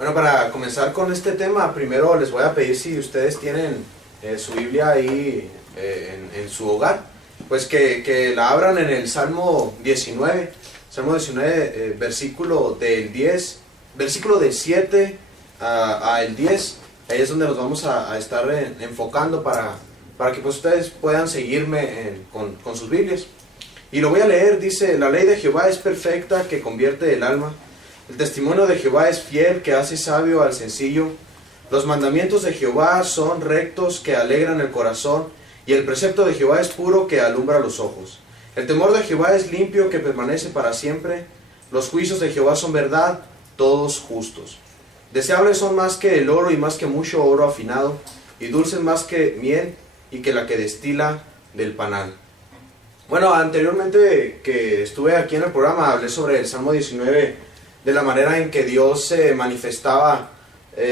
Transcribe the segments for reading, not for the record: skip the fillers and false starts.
Bueno, para comenzar con este tema, primero les voy a pedir si ustedes tienen su Biblia ahí en su hogar, pues que la abran en el Salmo 19, versículo del 7 al 10. Ahí es donde nos vamos a estar enfocando para que pues ustedes puedan seguirme con sus Biblias. Y lo voy a leer. Dice: la ley de Jehová es perfecta, que convierte el alma. El testimonio de Jehová es fiel, que hace sabio al sencillo. Los mandamientos de Jehová son rectos, que alegran el corazón. Y el precepto de Jehová es puro, que alumbra los ojos. El temor de Jehová es limpio, que permanece para siempre. Los juicios de Jehová son verdad, todos justos. Deseables son más que el oro y más que mucho oro afinado, y dulces más que miel y que la que destila del panal. Bueno, anteriormente que estuve aquí en el programa hablé sobre el Salmo 19, de la manera en que Dios se manifestaba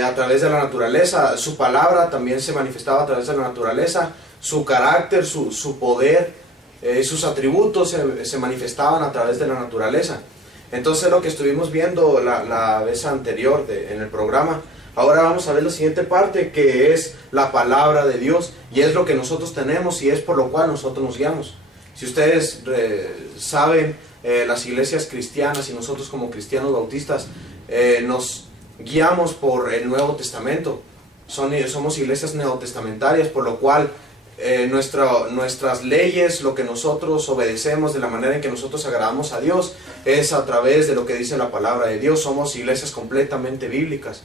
a través de la naturaleza. Su palabra también se manifestaba a través de la naturaleza. Su carácter, su poder, sus atributos se manifestaban a través de la naturaleza. Entonces, lo que estuvimos viendo la vez anterior en el programa, ahora vamos a ver la siguiente parte, que es la palabra de Dios, y es lo que nosotros tenemos y es por lo cual nosotros nos guiamos. Si ustedes saben, las iglesias cristianas y nosotros como cristianos bautistas nos guiamos por el Nuevo Testamento. Somos iglesias neotestamentarias, por lo cual nuestras leyes, lo que nosotros obedecemos, de la manera en que nosotros agradamos a Dios, es a través de lo que dice la palabra de Dios. Somos iglesias completamente bíblicas.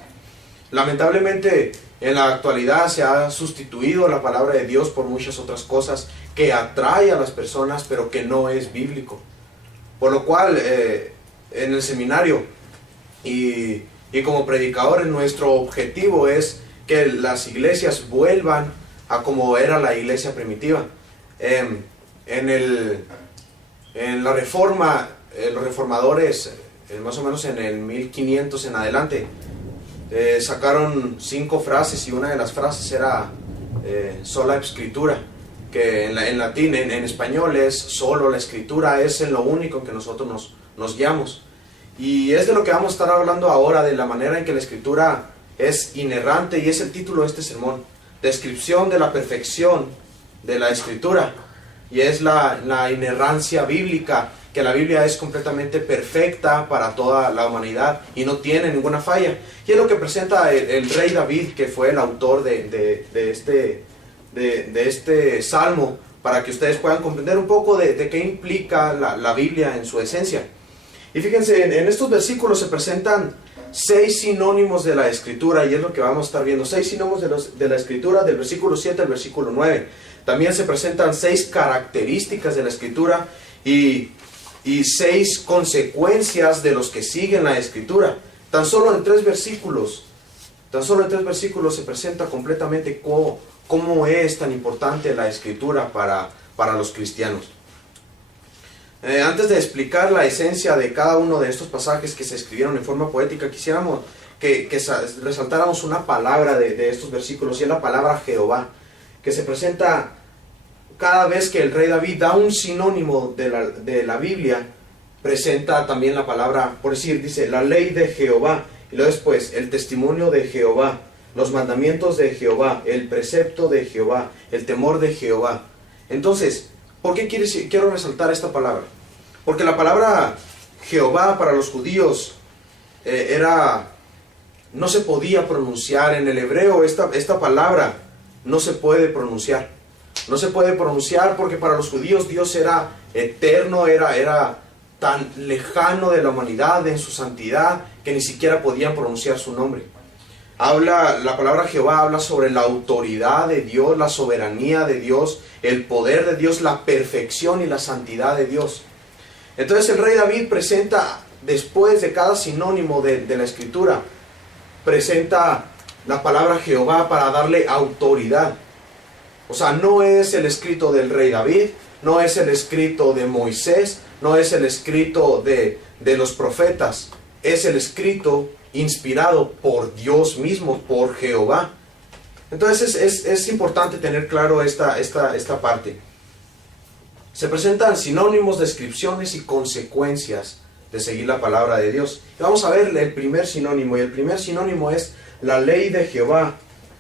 Lamentablemente, en la actualidad se ha sustituido la palabra de Dios por muchas otras cosas que atrae a las personas, pero que no es bíblico. Por lo cual, en el seminario y como predicadores, nuestro objetivo es que las iglesias vuelvan a como era la iglesia primitiva. En la Reforma, los reformadores, más o menos en el 1500 en adelante, sacaron 5 frases, y una de las frases era sola escritura, que en latín, en español es solo la escritura, es en lo único en que nosotros nos guiamos. Y es de lo que vamos a estar hablando ahora, de la manera en que la escritura es inerrante, y es el título de este sermón: descripción de la perfección de la escritura. Y es la inerrancia bíblica, que la Biblia es completamente perfecta para toda la humanidad y no tiene ninguna falla. Y es lo que presenta el rey David, que fue el autor de este salmo, para que ustedes puedan comprender un poco de qué implica la Biblia en su esencia. Y fíjense, en estos versículos se presentan 6 sinónimos de la escritura, y es lo que vamos a estar viendo. 6 sinónimos de la escritura, del versículo 7 al versículo 9. También se presentan 6 características de la escritura y 6 consecuencias de los que siguen la escritura. Tan solo en 3 versículos se presenta completamente cómo es tan importante la escritura para los cristianos. Antes de explicar la esencia de cada uno de estos pasajes que se escribieron en forma poética, quisiéramos que resaltáramos una palabra de estos versículos, y es la palabra Jehová, que se presenta cada vez que el rey David da un sinónimo de la Biblia. Presenta también la palabra, por decir, dice la ley de Jehová, y luego después el testimonio de Jehová, los mandamientos de Jehová, el precepto de Jehová, el temor de Jehová. Entonces, ¿por qué quiero resaltar esta palabra? Porque la palabra Jehová para los judíos no se podía pronunciar. En el hebreo esta palabra no se puede pronunciar. No se puede pronunciar porque para los judíos Dios era eterno, era tan lejano de la humanidad en su santidad, que ni siquiera podían pronunciar su nombre. La palabra Jehová habla sobre la autoridad de Dios, la soberanía de Dios, el poder de Dios, la perfección y la santidad de Dios. Entonces el rey David presenta, después de cada sinónimo de la escritura, presenta la palabra Jehová para darle autoridad. O sea, no es el escrito del rey David, no es el escrito de Moisés, no es el escrito de los profetas, es el escrito inspirado por Dios mismo, por Jehová. Entonces es importante tener claro esta parte. Se presentan sinónimos, descripciones y consecuencias de seguir la palabra de Dios. Y vamos a ver el primer sinónimo, y el primer sinónimo es: la ley de Jehová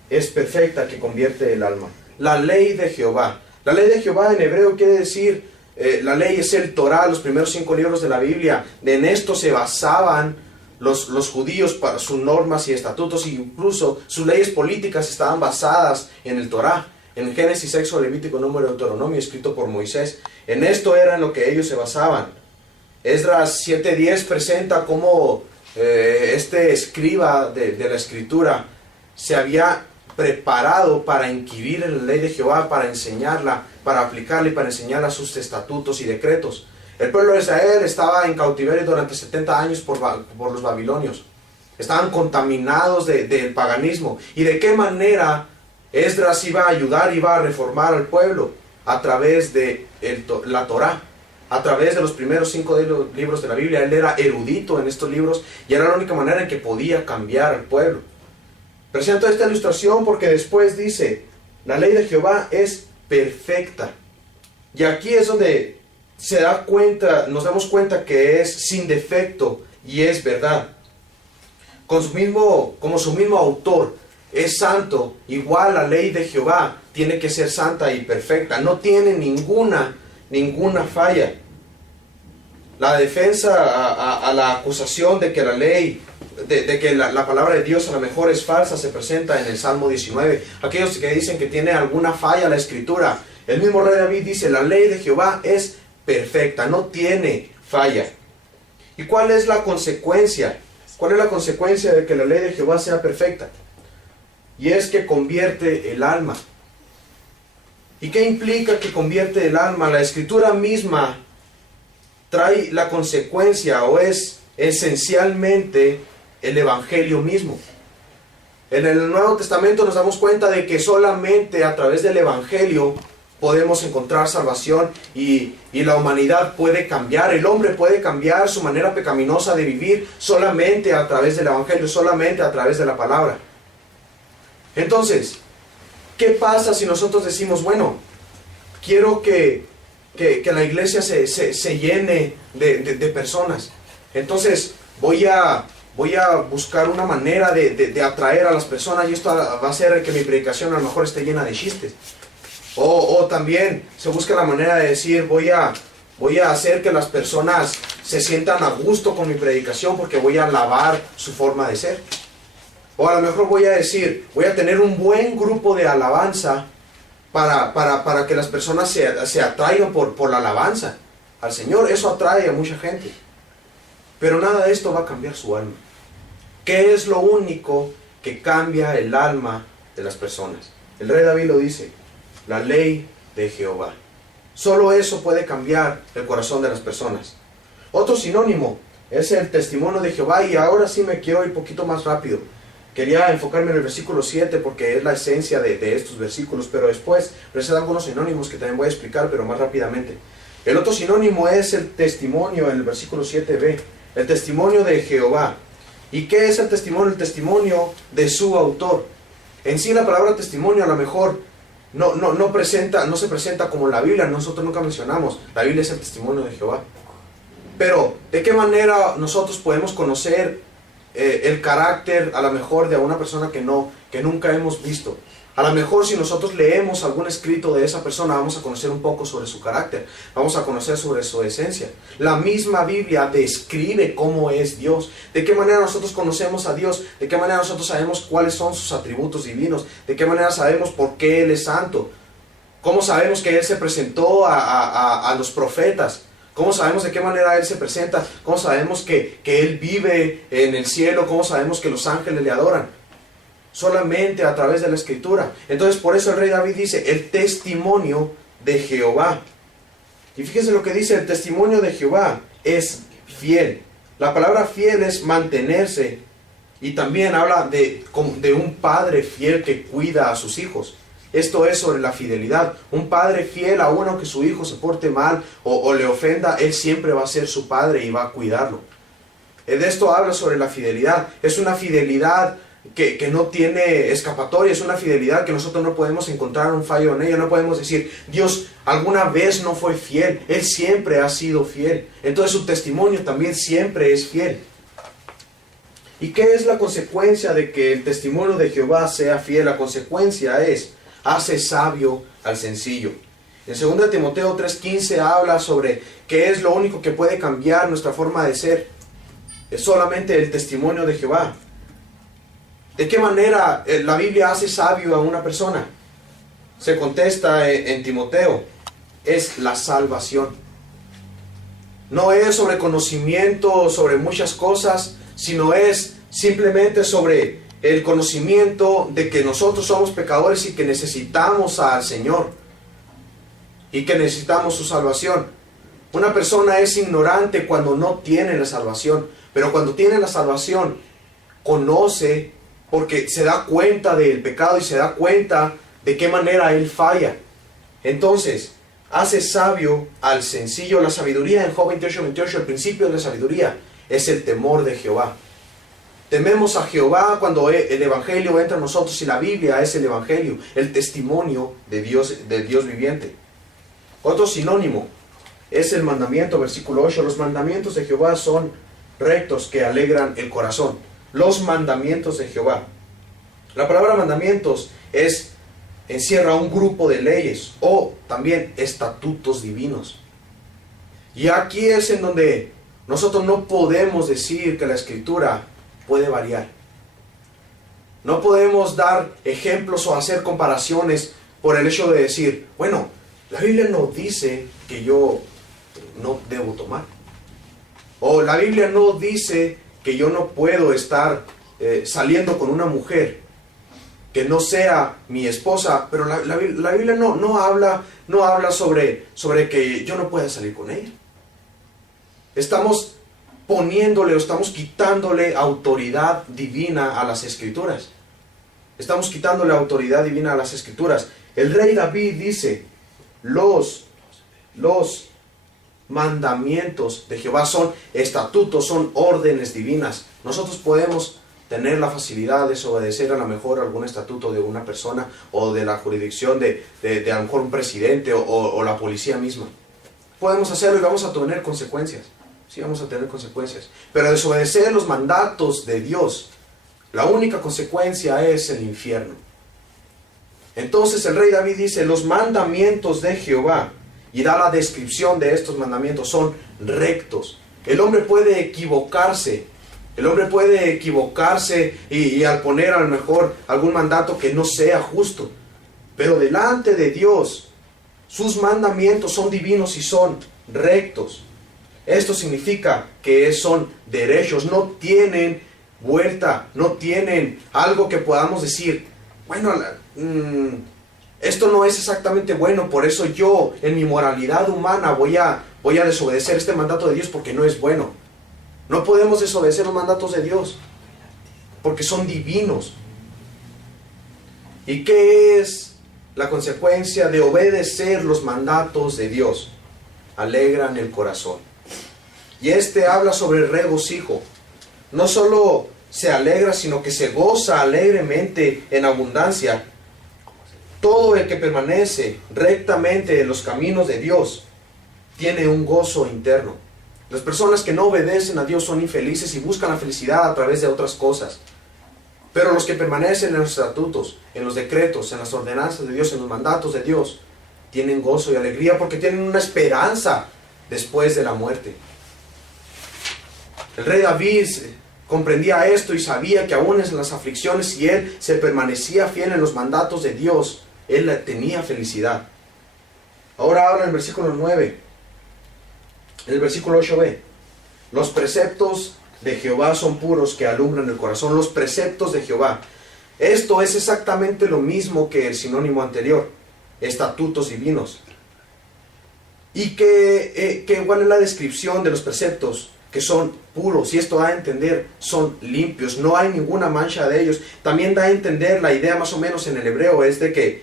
es perfecta, que convierte el alma. La ley de Jehová. La ley de Jehová en hebreo quiere decir, la ley es el Torah, los primeros 5 libros de la Biblia. En esto se basaban los judíos para sus normas y estatutos, e incluso sus leyes políticas estaban basadas en el Torah, en Génesis, Éxodo, Levítico, Número, Deuteronomio, escrito por Moisés. En esto era en lo que ellos se basaban. Esdras 7:10 presenta cómo este escriba de la escritura se había preparado para inquirir en la ley de Jehová, para enseñarla, para aplicarla y para enseñarla sus estatutos y decretos. El pueblo de Israel estaba en cautiverio durante 70 años por los babilonios. Estaban contaminados del paganismo. ¿Y de qué manera Esdras iba a ayudar, iba a reformar al pueblo? A través de la Torá, a través de los primeros 5 libros de la Biblia. Él era erudito en estos libros y era la única manera en que podía cambiar al pueblo. Presento esta ilustración porque después dice: la ley de Jehová es perfecta. Y aquí es donde nos damos cuenta que es sin defecto y es verdad. Como su mismo autor es santo, igual la ley de Jehová tiene que ser santa y perfecta. No tiene ninguna falla. La defensa a la acusación de que la ley, de que la palabra de Dios a lo mejor es falsa, se presenta en el Salmo 19. Aquellos que dicen que tiene alguna falla la escritura, el mismo rey David dice: la ley de Jehová es perfecta, no tiene falla. ¿Y cuál es la consecuencia? ¿Cuál es la consecuencia de que la ley de Jehová sea perfecta? Y es que convierte el alma. ¿Y qué implica que convierte el alma? La escritura misma trae la consecuencia, o es esencialmente el evangelio mismo. En el Nuevo Testamento nos damos cuenta de que solamente a través del evangelio podemos encontrar salvación y la humanidad puede cambiar. El hombre puede cambiar su manera pecaminosa de vivir solamente a través del evangelio, solamente a través de la palabra. Entonces, ¿qué pasa si nosotros decimos: bueno, quiero que la iglesia se llene de personas? Entonces voy a buscar una manera de atraer a las personas, y esto va a hacer que mi predicación a lo mejor esté llena de chistes. O también se busca la manera de decir: voy a hacer que las personas se sientan a gusto con mi predicación, porque voy a alabar su forma de ser. O a lo mejor voy a decir: voy a tener un buen grupo de alabanza para que las personas se atraigan por la alabanza al Señor. Eso atrae a mucha gente. Pero nada de esto va a cambiar su alma. ¿Qué es lo único que cambia el alma de las personas? El rey David lo dice: la ley de Jehová. Solo eso puede cambiar el corazón de las personas. Otro sinónimo es el testimonio de Jehová. Y ahora sí me quiero ir un poquito más rápido. Quería enfocarme en el versículo 7 porque es la esencia de estos versículos, pero después presento algunos sinónimos que también voy a explicar, pero más rápidamente. El otro sinónimo es el testimonio en el versículo 7b, el testimonio de Jehová. ¿Y qué es el testimonio? El testimonio de su autor. En sí la palabra testimonio a lo mejor no se presenta como la Biblia. Nosotros nunca mencionamos: la Biblia es el testimonio de Jehová. Pero ¿de qué manera nosotros podemos conocer el carácter a lo mejor de una persona que nunca hemos visto? A lo mejor si nosotros leemos algún escrito de esa persona, vamos a conocer un poco sobre su carácter, vamos a conocer sobre su esencia. La misma Biblia describe cómo es Dios, de qué manera nosotros conocemos a Dios, de qué manera nosotros sabemos cuáles son sus atributos divinos, de qué manera sabemos por qué Él es santo, cómo sabemos que Él se presentó a los profetas, cómo sabemos de qué manera Él se presenta, cómo sabemos que Él vive en el cielo, cómo sabemos que los ángeles le adoran. Solamente a través de la escritura. Entonces por eso el rey David dice: el testimonio de Jehová. Y fíjense lo que dice: el testimonio de Jehová es fiel. La palabra fiel es mantenerse, y también habla de un padre fiel que cuida a sus hijos. Esto es sobre la fidelidad. Un padre fiel, aun aunque su hijo se porte mal o le ofenda, él siempre va a ser su padre y va a cuidarlo. De esto habla sobre la fidelidad. Es una fidelidad que no tiene escapatoria, es una fidelidad que nosotros no podemos encontrar un fallo en ella. No podemos decir, Dios alguna vez no fue fiel, Él siempre ha sido fiel. Entonces su testimonio también siempre es fiel. ¿Y qué es la consecuencia de que el testimonio de Jehová sea fiel? La consecuencia es, hace sabio al sencillo. En 2 Timoteo 3:15 habla sobre qué es lo único que puede cambiar nuestra forma de ser. Es solamente el testimonio de Jehová. ¿De qué manera la Biblia hace sabio a una persona? Se contesta en Timoteo, es la salvación. No es sobre conocimiento, sobre muchas cosas, sino es simplemente sobre el conocimiento de que nosotros somos pecadores y que necesitamos al Señor y que necesitamos su salvación. Una persona es ignorante cuando no tiene la salvación, pero cuando tiene la salvación, conoce, porque se da cuenta del pecado y se da cuenta de qué manera él falla. Entonces, hace sabio al sencillo. La sabiduría en Job 28:28, el principio de la sabiduría es el temor de Jehová. Tememos a Jehová cuando el Evangelio entra en nosotros, y la Biblia es el Evangelio, el testimonio de Dios viviente. Otro sinónimo es el mandamiento, versículo 8. Los mandamientos de Jehová son rectos que alegran el corazón. Los mandamientos de Jehová. La palabra mandamientos encierra un grupo de leyes o también estatutos divinos. Y aquí es en donde nosotros no podemos decir que la Escritura puede variar. No podemos dar ejemplos o hacer comparaciones por el hecho de decir, bueno, la Biblia no dice que yo no debo tomar. O la Biblia no dice que yo no puedo estar saliendo con una mujer que no sea mi esposa, pero la Biblia no habla sobre que yo no pueda salir con ella. Estamos poniéndole o estamos quitándole autoridad divina a las Escrituras. Estamos quitándole autoridad divina a las Escrituras. El rey David dice, los mandamientos de Jehová son estatutos, son órdenes divinas. Nosotros podemos tener la facilidad de desobedecer a lo mejor algún estatuto de una persona o de la jurisdicción de a lo mejor un presidente o la policía misma. Podemos hacerlo y vamos a tener consecuencias. Sí, vamos a tener consecuencias. Pero desobedecer los mandatos de Dios, la única consecuencia es el infierno. Entonces el rey David dice, los mandamientos de Jehová, y da la descripción de estos mandamientos, son rectos. El hombre puede equivocarse. El hombre puede equivocarse y al poner a lo mejor algún mandato que no sea justo. Pero delante de Dios, sus mandamientos son divinos y son rectos. Esto significa que son derechos, no tienen vuelta, no tienen algo que podamos decir, bueno, esto no es exactamente bueno, por eso yo en mi moralidad humana voy a desobedecer este mandato de Dios porque no es bueno. No podemos desobedecer los mandatos de Dios porque son divinos. ¿Y qué es la consecuencia de obedecer los mandatos de Dios? Alegran el corazón. Y habla sobre el regocijo. No solo se alegra, sino que se goza alegremente en abundancia. Todo el que permanece rectamente en los caminos de Dios tiene un gozo interno. Las personas que no obedecen a Dios son infelices y buscan la felicidad a través de otras cosas. Pero los que permanecen en los estatutos, en los decretos, en las ordenanzas de Dios, en los mandatos de Dios, tienen gozo y alegría porque tienen una esperanza después de la muerte. El rey David comprendía esto y sabía que aún en las aflicciones, si él se permanecía fiel en los mandatos de Dios, él tenía felicidad. Ahora habla en el versículo 9, en el versículo 8b. Los preceptos de Jehová son puros que alumbran el corazón. Los preceptos de Jehová. Esto es exactamente lo mismo que el sinónimo anterior, estatutos divinos. ¿Y cuál es la descripción de los preceptos? Que son puros, y esto da a entender, son limpios, no hay ninguna mancha de ellos. También da a entender la idea más o menos en el hebreo, es de que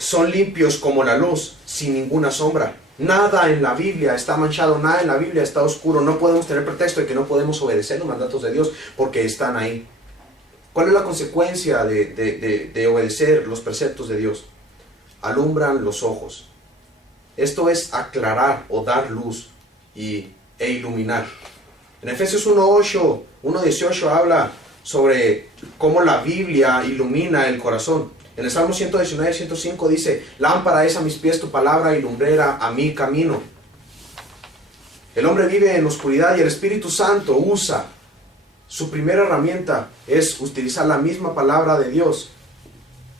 son limpios como la luz, sin ninguna sombra. Nada en la Biblia está manchado, nada en la Biblia está oscuro. No podemos tener pretexto de que no podemos obedecer los mandatos de Dios porque están ahí. ¿Cuál es la consecuencia de obedecer los preceptos de Dios? Alumbran los ojos. Esto es aclarar o dar luz e iluminar. En Efesios 1:18 habla sobre cómo la Biblia ilumina el corazón. En el Salmo 119:105 dice: lámpara es a mis pies tu palabra y lumbrera a mi camino. El hombre vive en oscuridad y el Espíritu Santo usa, su primera herramienta es utilizar la misma palabra de Dios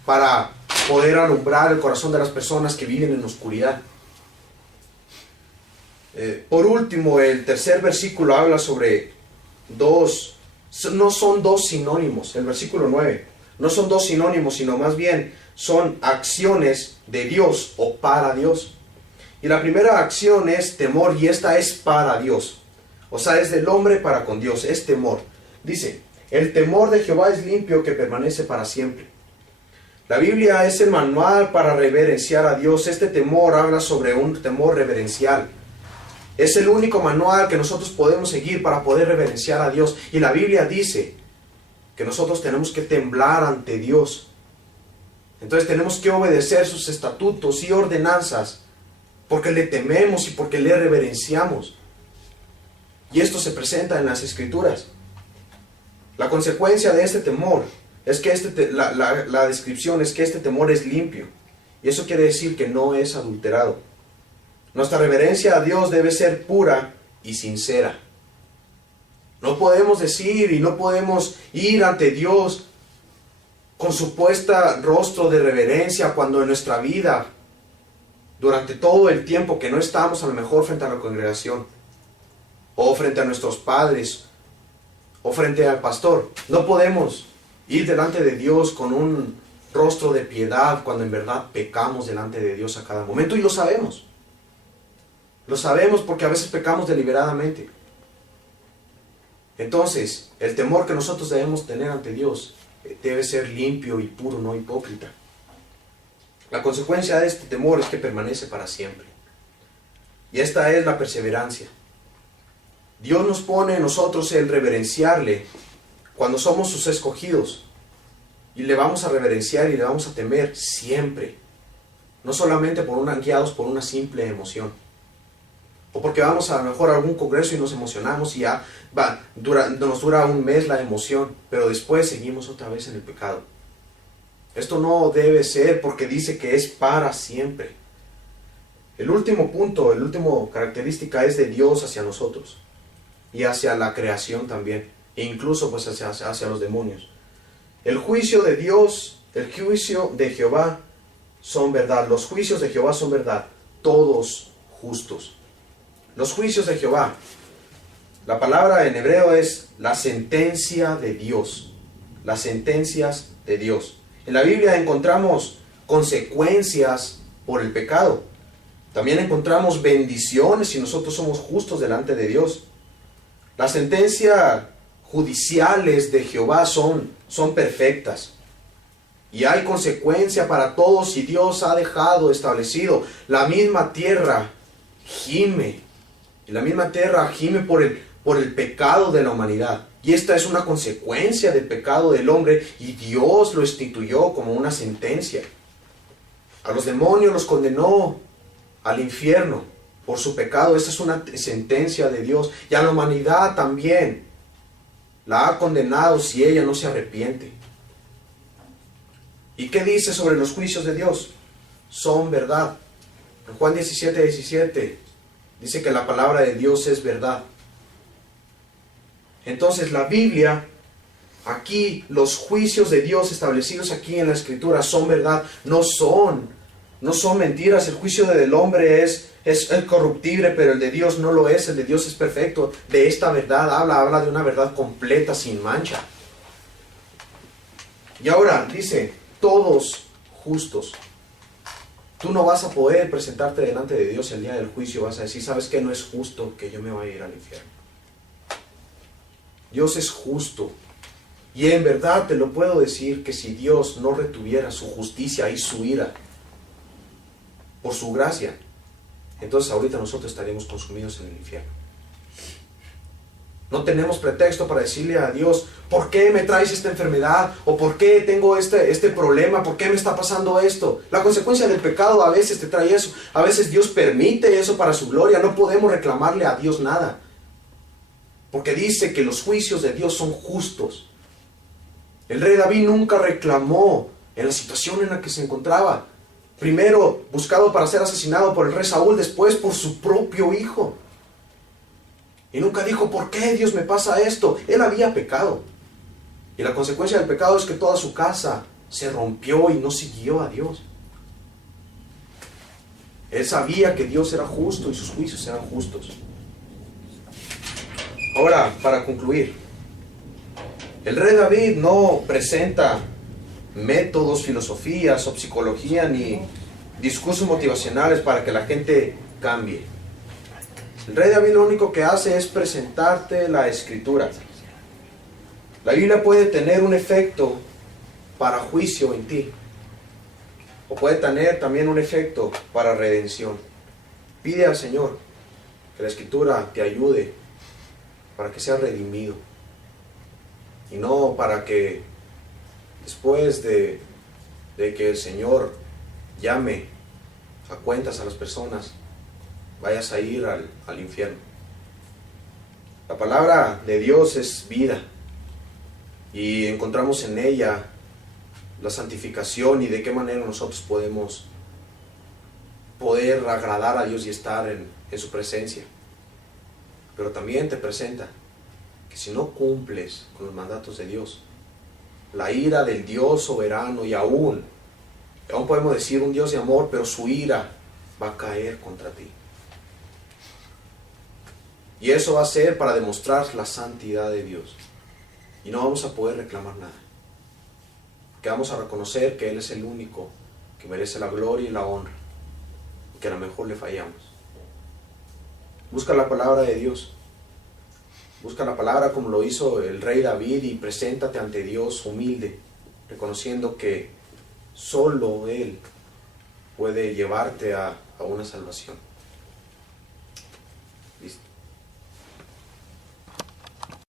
para poder alumbrar el corazón de las personas que viven en oscuridad. Por último, el tercer versículo habla sobre no son dos sinónimos, el versículo 9, no son dos sinónimos, sino más bien son acciones de Dios o para Dios. Y la primera acción es temor, y esta es para Dios. O sea, es del hombre para con Dios, es temor. Dice: el temor de Jehová es limpio, que permanece para siempre. La Biblia es el manual para reverenciar a Dios. Este temor habla sobre un temor reverencial. Es el único manual que nosotros podemos seguir para poder reverenciar a Dios. Y la Biblia dice que nosotros tenemos que temblar ante Dios. Entonces tenemos que obedecer sus estatutos y ordenanzas, porque le tememos y porque le reverenciamos. Y esto se presenta en las Escrituras. La consecuencia de este temor es que la descripción es que este temor es limpio. Y eso quiere decir que no es adulterado. Nuestra reverencia a Dios debe ser pura y sincera. No podemos decir y no podemos ir ante Dios con supuesto rostro de reverencia cuando en nuestra vida, durante todo el tiempo que no estamos a lo mejor frente a la congregación, o frente a nuestros padres, o frente al pastor, no podemos ir delante de Dios con un rostro de piedad cuando en verdad pecamos delante de Dios a cada momento, y lo sabemos. Lo sabemos porque a veces pecamos deliberadamente. Entonces, el temor que nosotros debemos tener ante Dios debe ser limpio y puro, no hipócrita. La consecuencia de este temor es que permanece para siempre. Y esta es la perseverancia. Dios nos pone en nosotros el reverenciarle cuando somos sus escogidos. Y le vamos a reverenciar y le vamos a temer siempre. No solamente guiados por una simple emoción. O porque vamos a lo mejor a algún congreso y nos emocionamos y ya nos dura un mes la emoción, pero después seguimos otra vez en el pecado. Esto no debe ser, porque dice que es para siempre. El último punto, la última característica es de Dios hacia nosotros y hacia la creación también, e incluso pues hacia los demonios. El juicio de Dios, el juicio de Jehová son verdad. Los juicios de Jehová son verdad, todos justos. Los juicios de Jehová, la palabra en hebreo es la sentencia de Dios, las sentencias de Dios. En la Biblia encontramos consecuencias por el pecado. También encontramos bendiciones si nosotros somos justos delante de Dios. Las sentencias judiciales de Jehová son perfectas. Y hay consecuencia para todos si Dios ha dejado establecido. La misma tierra gime. Y la misma tierra gime por el pecado de la humanidad. Y esta es una consecuencia del pecado del hombre, y Dios lo instituyó como una sentencia. A los demonios los condenó al infierno por su pecado. Esta es una sentencia de Dios. Y a la humanidad también la ha condenado si ella no se arrepiente. ¿Y qué dice sobre los juicios de Dios? Son verdad. En Juan 17:17 dice que la palabra de Dios es verdad. Entonces la Biblia, aquí los juicios de Dios establecidos aquí en la Escritura son verdad, no son mentiras. El juicio del hombre es corruptible, pero el de Dios no lo es. El de Dios es perfecto. De esta verdad habla de una verdad completa, sin mancha. Y ahora dice, todos justos. Tú no vas a poder presentarte delante de Dios el día del juicio. Vas a decir, ¿sabes qué? No es justo que yo me vaya a ir al infierno. Dios es justo. Y en verdad te lo puedo decir, que si Dios no retuviera su justicia y su ira por su gracia, entonces ahorita nosotros estaríamos consumidos en el infierno. No tenemos pretexto para decirle a Dios, ¿por qué me traes esta enfermedad? ¿O por qué tengo este problema? ¿Por qué me está pasando esto? La consecuencia del pecado a veces te trae eso. A veces Dios permite eso para su gloria. No podemos reclamarle a Dios nada. Porque dice que los juicios de Dios son justos. El rey David nunca reclamó en la situación en la que se encontraba. Primero buscado para ser asesinado por el rey Saúl, después por su propio hijo. Y nunca dijo, ¿por qué Dios me pasa esto? Él había pecado. Y la consecuencia del pecado es que toda su casa se rompió y no siguió a Dios. Él sabía que Dios era justo y sus juicios eran justos. Ahora, para concluir, el rey David no presenta métodos, filosofías o psicología ni discursos motivacionales para que la gente cambie. El rey David lo único que hace es presentarte la Escritura. La Biblia puede tener un efecto para juicio en ti, o puede tener también un efecto para redención. Pide al Señor que la Escritura te ayude para que seas redimido, y no para que después de que el Señor llame a cuentas a las personas, vayas a ir al infierno. La palabra de Dios es vida, y encontramos en ella la santificación y de qué manera nosotros podemos poder agradar a Dios y estar en su presencia. Pero también te presenta que si no cumples con los mandatos de Dios, la ira del Dios soberano, y aún podemos decir un Dios de amor, pero su ira va a caer contra ti. Y eso va a ser para demostrar la santidad de Dios. Y no vamos a poder reclamar nada. Porque vamos a reconocer que Él es el único que merece la gloria y la honra. Y que a lo mejor le fallamos. Busca la palabra de Dios. Busca la palabra como lo hizo el rey David y preséntate ante Dios humilde, reconociendo que solo Él puede llevarte a una salvación. Listo.